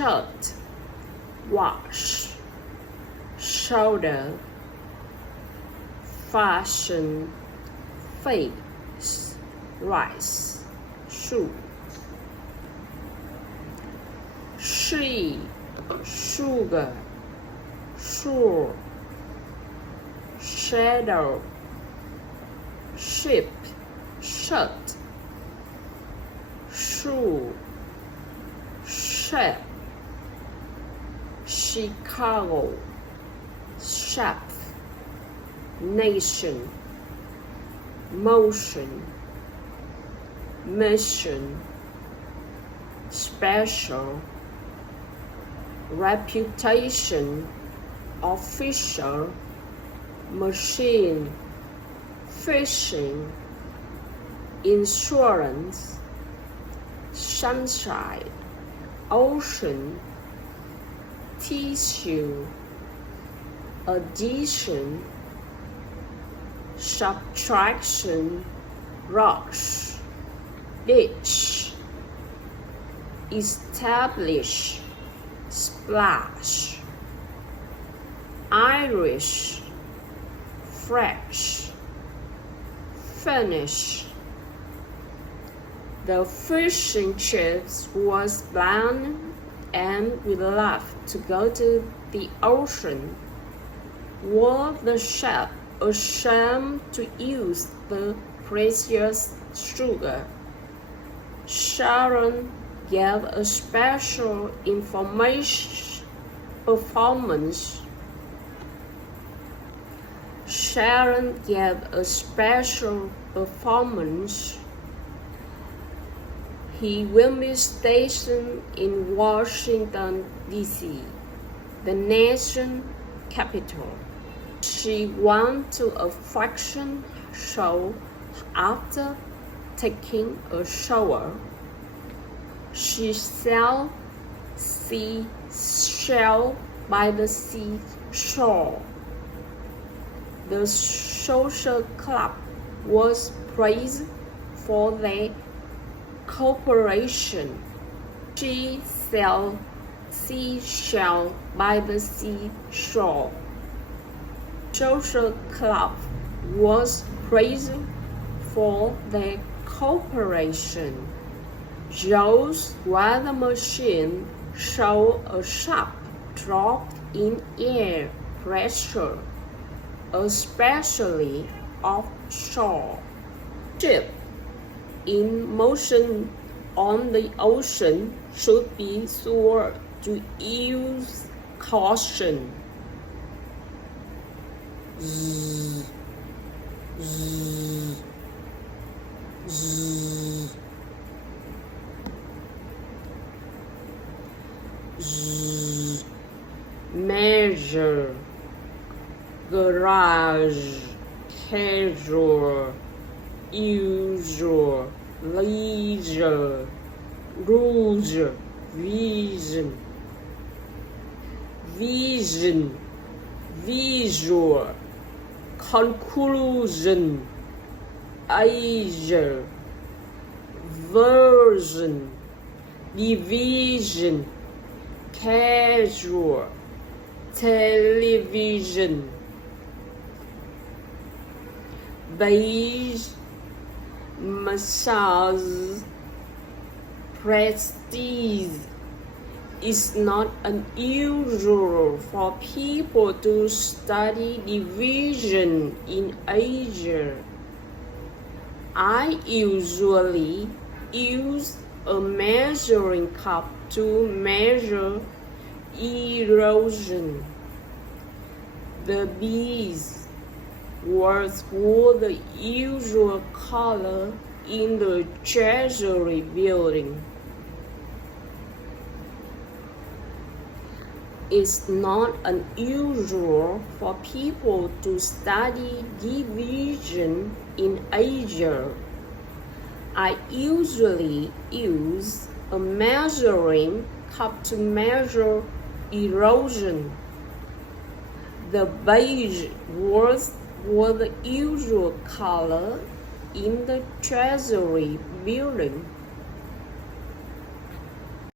shirt, wash, shoulder, fashion, face, rice, shoe. She, sugar, sure, shadow, ship, shirt, shoe, chef, Chicago, chef, nation, motion, mission, special, reputation, official, machine, fishing, insurance, sunshine, ocean, tissue, addition, subtraction, rush, ditch, establish, splash, Irish, fresh, finish. The fishing chips was bland, and we left to go to the ocean. Was the chef ashamed to use the precious sugar? Sharon gave a special performance. Sharon gave a special performance. He will be stationed in Washington, D.C., the nation's capital. She went to a fashion show after taking a shower. She saw seashell by the seashore. The social club was praised for their cooperation. She saw seashell by the seashore. Social club was praised for their cooperation. Joe's weather machine showed a sharp drop in air pressure, especially offshore. Ship in motion on the ocean should be sure to use caution. Zzz, zzz, zzz, zzz. Measure, garage, casual, usual, leisure, rules, vision, visual, conclusion, Asia, version, division, casual, television, beige, massage, prestige. It's not unusual for people to study division in Asia. I usually use a measuring cup to measure erosion. The bees wore the usual color in the Treasury building. It's not unusual for people to study division in Asia. I usually use a measuring cup to measure erosion. The beige was the usual color in the Treasury building.